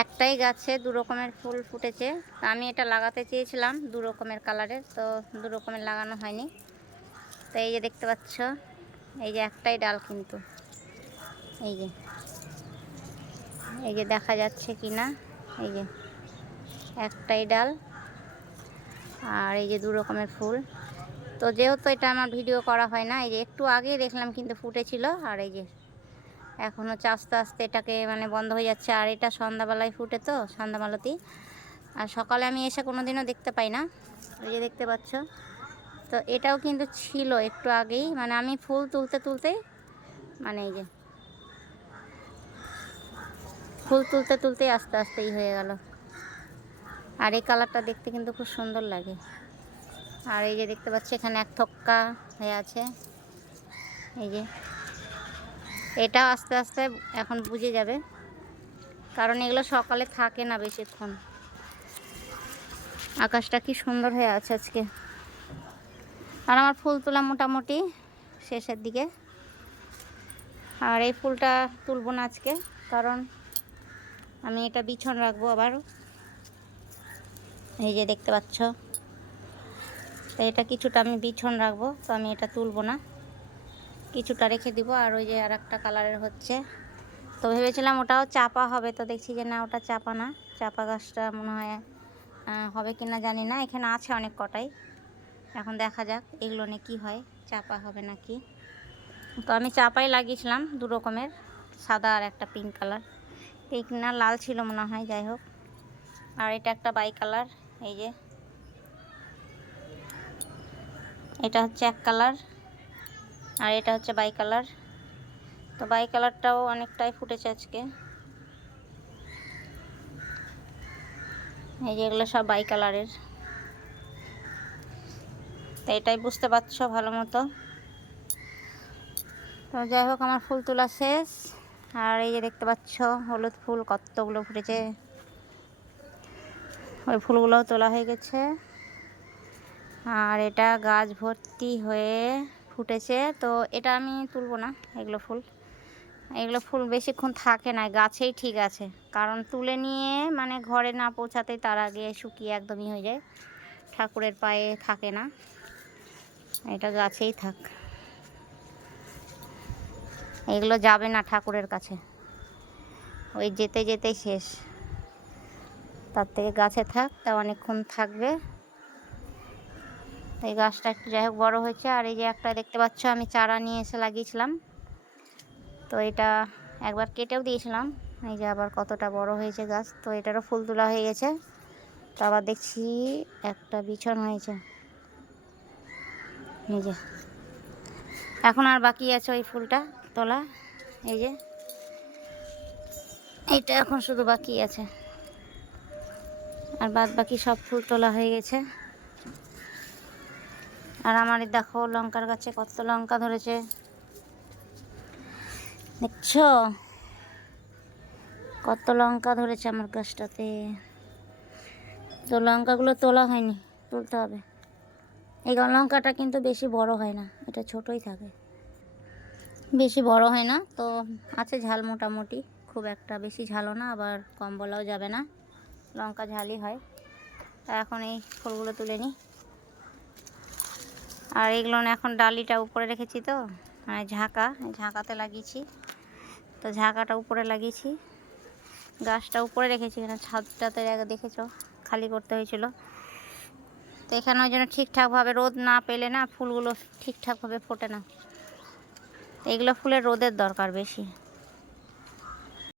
একটাই গাছে দু রকমের ফুল ফুটেছে। আমি এটা লাগাতে চেয়েছিলাম দু রকমের কালারের, তো দু রকমের লাগানো হয়নি। তো এই যে দেখতে পাচ্ছ, এই যে একটাই ডাল, কিন্তু এই যে দেখা যাচ্ছে কি না, এই যে একটাই ডাল আর এই যে দু রকমের ফুল। তো যেহেতু এটা আমার ভিডিও করা হয় না, এই যে একটু আগেই দেখলাম কিন্তু ফুটেছিল, আর এই যে এখন হচ্ছে আস্তে আস্তে এটাকে মানে বন্ধ হয়ে যাচ্ছে। আর এটা সন্ধ্যাবেলায় ফুটে, তো সন্ধ্যামালতি, আর সকালে আমি এসে কোনো দিনও দেখতে পাই না। এই যে দেখতে পাচ্ছ, তো এটাও কিন্তু ছিল একটু আগেই, মানে আমি ফুল তুলতে তুলতে, মানে এই যে ফুল তুলতে তুলতেই আস্তে আস্তেই হয়ে গেল। আর এই কালারটা দেখতে কিন্তু খুব সুন্দর লাগে। আর এই যে দেখতে পাচ্ছি এখানে এক থক্কা হয়ে আছে, এই যে এটা আস্তে আস্তে এখন বুঝে যাবে, কারণ এগুলো সকালে থাকে না বেশিক্ষণ। আকাশটা কি সুন্দর হয়ে আছে আজকে। আর আমার ফুল তোলা মোটামুটি শেষের দিকে। আর এই ফুলটা তুলব না আজকে, কারণ আমি এটা বিছন রাখবো আবার। এই যে দেখতে পাচ্ছ, তো এটা কিছুটা আমি বিছন রাখবো, তো আমি এটা তুলব না, কিছুটা রেখে দিব। আর ওই যে আর একটা কালারের হচ্ছে, তো ভেবেছিলাম ওটাও চাপা হবে, তো দেখছি যে না, ওটা চাপা না। চাপা গাছটা মনে হয় হবে কি না জানি না, এখানে আছে অনেক কটাই। এখন দেখা যাক এগুলো নিয়ে কী হয়, চাপা হবে নাকি। তো আমি চাপাই লাগিয়েছিলাম দু রকমের, সাদা আর একটা পিঙ্ক কালার। পিঙ্ক না লাল ছিল মনে হয়, যাই হোক। আর এটা একটা বাই কালার, এই যে এটা হচ্ছে এক কালার, আর এটা হচ্ছে বাই কালার। তো বাই কালারটাও অনেকটাই ফুটেছে আজকে। এই যে এগুলো সব বাই কালারের, তো এটাই বুঝতে পারছো ভালো মতো। তো যাই হোক, আমার ফুল তোলা শেষ। আর এই যে দেখতে পাচ্ছ হলুদ ফুল কতগুলো ফুটেছে, ওই ফুলগুলোও তোলা হয়ে গেছে। আর এটা গাছ ভর্তি হয়ে ফুটেছে, তো এটা আমি তুলবো না। এগুলো ফুল বেশিক্ষণ থাকে না, গাছেই ঠিক আছে, কারণ তুলে নিয়ে মানে ঘরে না পৌঁছাতেই তার আগে শুকিয়ে একদমই হয়ে যায়, ঠাকুরের পায়ে থাকে না, এটা গাছেই থাক। এগুলো যাবে না ঠাকুরের কাছে, ওই যেতে যেতেই শেষ। তার থেকে গাছে থাক, তা অনেকক্ষণ থাকবে। এই গাছটা একটু যাই হোক বড়ো হয়েছে। আর এই যে একটা দেখতে পাচ্ছ আমি চারা নিয়ে এসে লাগিয়েছিলাম, তো এটা একবার কেটেও দিয়েছিলাম। এই যে আবার কতটা বড় হয়েছে গাছ, তো এটারও ফুল তোলা হয়ে গেছে। তো আবার দেখছি একটা বিছন হয়েছে, এই যে এখন আর বাকি আছে ওই ফুলটা তোলা। এই যে এইটা এখন শুধু বাকি আছে, আর বাদ বাকি সব ফুল তোলা হয়ে গেছে। আর আমার দেখো লঙ্কার গাছে কত লঙ্কা ধরেছে, দেখছো কত লঙ্কা ধরেছে আমার গাছটাতে। তো লঙ্কাগুলো তোলা হয়নি, তুলতে হবে। এই লঙ্কাটা কিন্তু বেশি বড় হয় না, এটা ছোটই থাকে, বেশি বড় হয় না। তো আছে ঝাল মোটামুটি, খুব একটা বেশি ঝালও না, আবার কম বলাও যাবে না, লঙ্কা ঝালই হয়। তা এখন এই ফুলগুলো তুলে নিই। আর এগুলো এখন ডালিটা উপরে রেখেছি, তো মানে ঝাঁকাতে লাগিয়েছি, তো ঝাঁকাটা উপরে লাগিয়েছি, গাছটা উপরে রেখেছি। এখানে ছাদটাতে জায়গা দেখেছো খালি করতে হয়েছিল, তো এখানে ওই জন্য ঠিকঠাকভাবে রোদ না পেলে না ফুলগুলো ঠিকঠাকভাবে ফোটে না। এগুলো ফুলের রোদের দরকার বেশি।